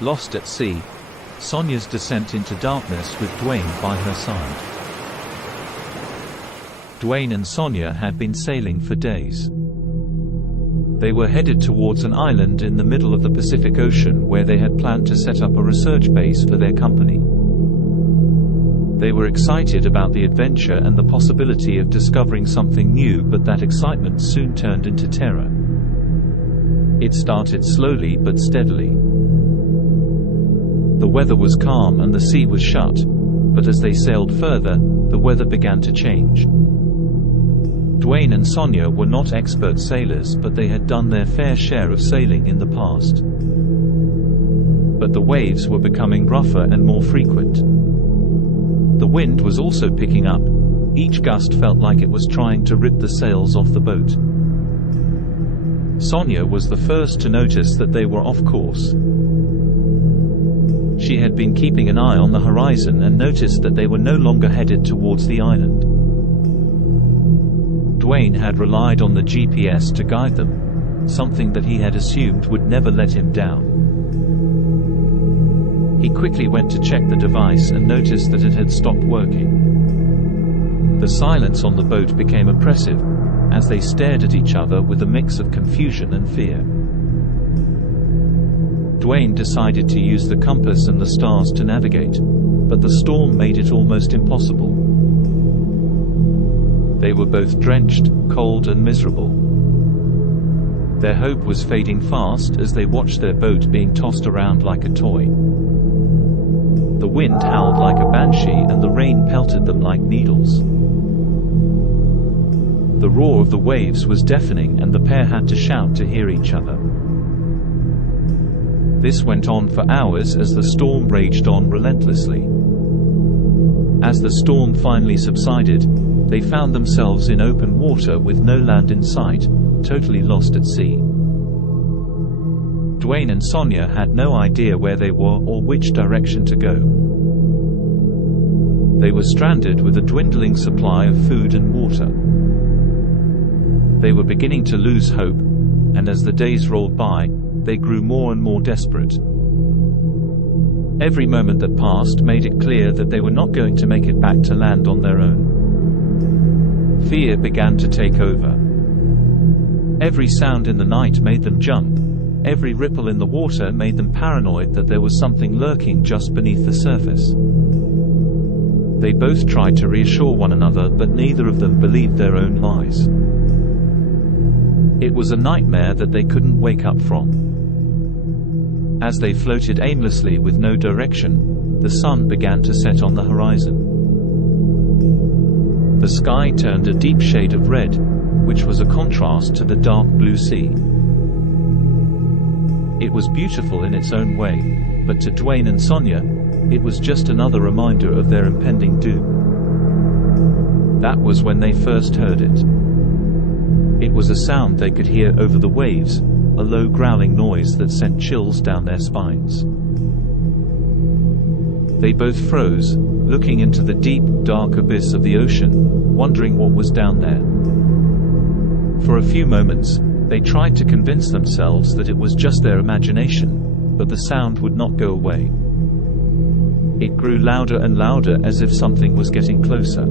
Lost at sea. Sonia's descent into darkness with Dwayne by her side. Dwayne and Sonia had been sailing for days. They were headed towards an island in the middle of the Pacific Ocean where they had planned to set up a research base for their company. They were excited about the adventure and the possibility of discovering something new, but that excitement soon turned into terror. It started slowly but steadily. The weather was calm and the sea was shut, but as they sailed further, the weather began to change. Dwayne and Sonia were not expert sailors, but they had done their fair share of sailing in the past. But the waves were becoming rougher and more frequent. The wind was also picking up. Each gust felt like it was trying to rip the sails off the boat. Sonia was the first to notice that they were off course. She had been keeping an eye on the horizon and noticed that they were no longer headed towards the island. Dwayne had relied on the GPS to guide them, something that he had assumed would never let him down. He quickly went to check the device and noticed that it had stopped working. The silence on the boat became oppressive, as they stared at each other with a mix of confusion and fear. Dwayne decided to use the compass and the stars to navigate, but the storm made it almost impossible. They were both drenched, cold and miserable. Their hope was fading fast as they watched their boat being tossed around like a toy. The wind howled like a banshee and the rain pelted them like needles. The roar of the waves was deafening and the pair had to shout to hear each other. This went on for hours as the storm raged on relentlessly. As the storm finally subsided, they found themselves in open water with no land in sight, totally lost at sea. Dwayne and Sonia had no idea where they were or which direction to go. They were stranded with a dwindling supply of food and water. They were beginning to lose hope, and as the days rolled by, they grew more and more desperate. Every moment that passed made it clear that they were not going to make it back to land on their own. Fear began to take over. Every sound in the night made them jump. Every ripple in the water made them paranoid that there was something lurking just beneath the surface. They both tried to reassure one another, but neither of them believed their own lies. It was a nightmare that they couldn't wake up from. As they floated aimlessly with no direction, the sun began to set on the horizon. The sky turned a deep shade of red, which was a contrast to the dark blue sea. It was beautiful in its own way, but to Dwayne and Sonia, it was just another reminder of their impending doom. That was when they first heard it. It was a sound they could hear over the waves, a low growling noise that sent chills down their spines. They both froze, looking into the deep, dark abyss of the ocean, wondering what was down there. For a few moments, they tried to convince themselves that it was just their imagination, but the sound would not go away. It grew louder and louder as if something was getting closer.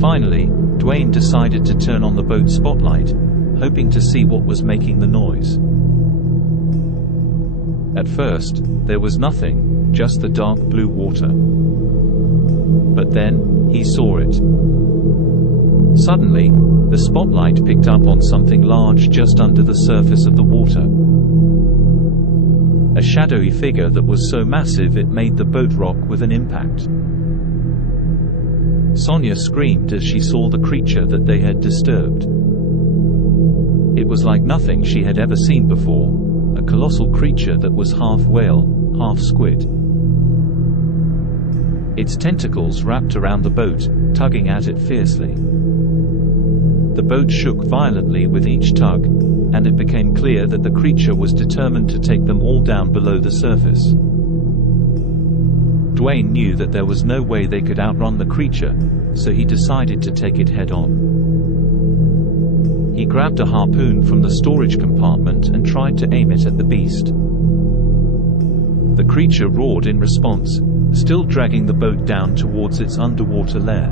Finally, Dwayne decided to turn on the boat spotlight, hoping to see what was making the noise. At first, there was nothing, just the dark blue water. But then, he saw it. Suddenly, the spotlight picked up on something large just under the surface of the water. A shadowy figure that was so massive it made the boat rock with an impact. Sonia screamed as she saw the creature that they had disturbed. It was like nothing she had ever seen before, a colossal creature that was half whale, half squid. Its tentacles wrapped around the boat, tugging at it fiercely. The boat shook violently with each tug, and it became clear that the creature was determined to take them all down below the surface. Dwayne knew that there was no way they could outrun the creature, so he decided to take it head-on. He grabbed a harpoon from the storage compartment and tried to aim it at the beast. The creature roared in response, still dragging the boat down towards its underwater lair.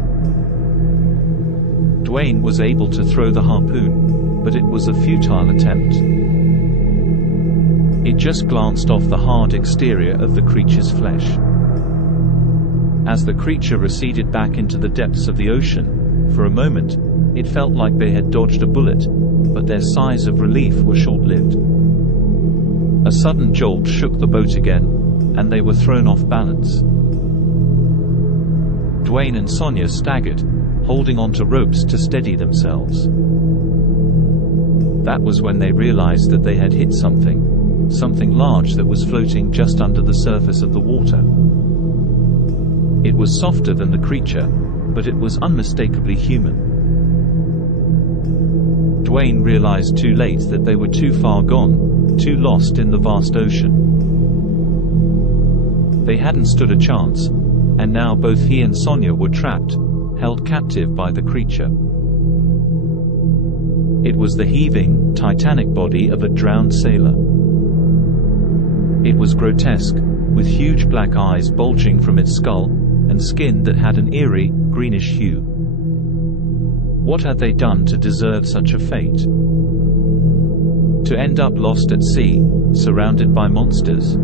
Dwayne was able to throw the harpoon, but it was a futile attempt. It just glanced off the hard exterior of the creature's flesh. As the creature receded back into the depths of the ocean, for a moment, it felt like they had dodged a bullet, but their sighs of relief were short-lived. A sudden jolt shook the boat again, and they were thrown off balance. Dwayne and Sonia staggered, holding onto ropes to steady themselves. That was when they realized that they had hit something large that was floating just under the surface of the water. It was softer than the creature, but it was unmistakably human. Dwayne realized too late that they were too far gone, too lost in the vast ocean. They hadn't stood a chance, and now both he and Sonia were trapped, held captive by the creature. It was the heaving, titanic body of a drowned sailor. It was grotesque, with huge black eyes bulging from its skull, and skin that had an eerie, greenish hue. What had they done to deserve such a fate? To end up lost at sea, surrounded by monsters?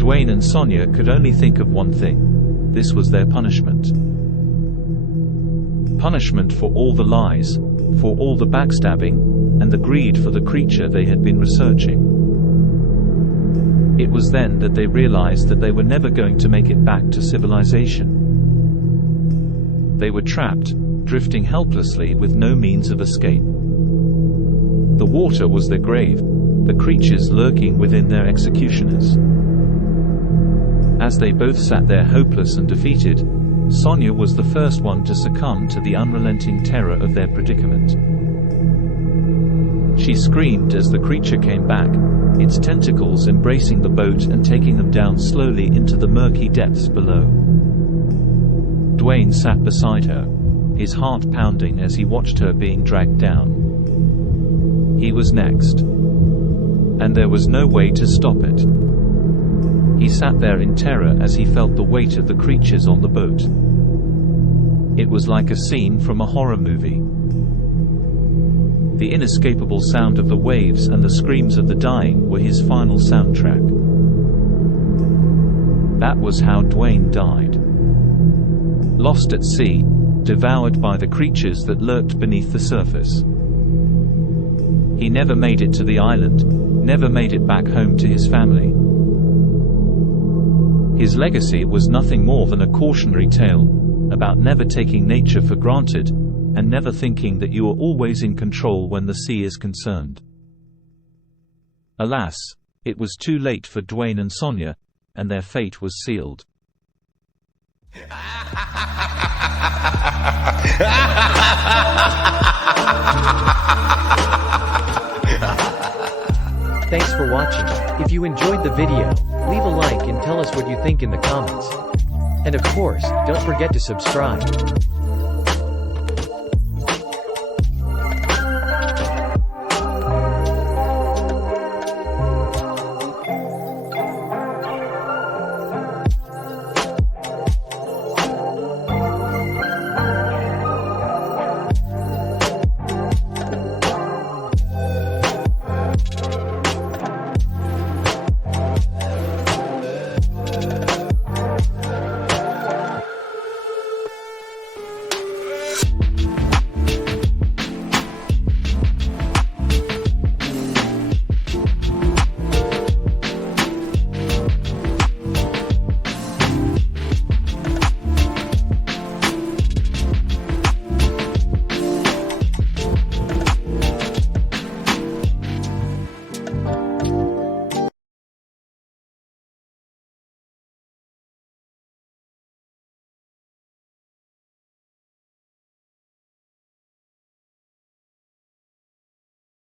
Dwayne and Sonia could only think of one thing: this was their punishment. Punishment for all the lies, for all the backstabbing, and the greed for the creature they had been researching. It was then that they realized that they were never going to make it back to civilization. They were trapped, drifting helplessly with no means of escape. The water was their grave, the creatures lurking within their executioners. As they both sat there hopeless and defeated, Sonia was the first one to succumb to the unrelenting terror of their predicament. She screamed as the creature came back, its tentacles embracing the boat and taking them down slowly into the murky depths below. Dwayne sat beside her, his heart pounding as he watched her being dragged down. He was next. And there was no way to stop it. He sat there in terror as he felt the weight of the creatures on the boat. It was like a scene from a horror movie. The inescapable sound of the waves and the screams of the dying were his final soundtrack. That was how Dwayne died. Lost at sea, devoured by the creatures that lurked beneath the surface. He never made it to the island, never made it back home to his family. His legacy was nothing more than a cautionary tale about never taking nature for granted, and never thinking that you are always in control when the sea is concerned. Alas, it was too late for Dwayne and Sonia, and their fate was sealed. Thanks for watching. If you enjoyed the video, leave a like and tell us what you think in the comments. And of course, don't forget to subscribe.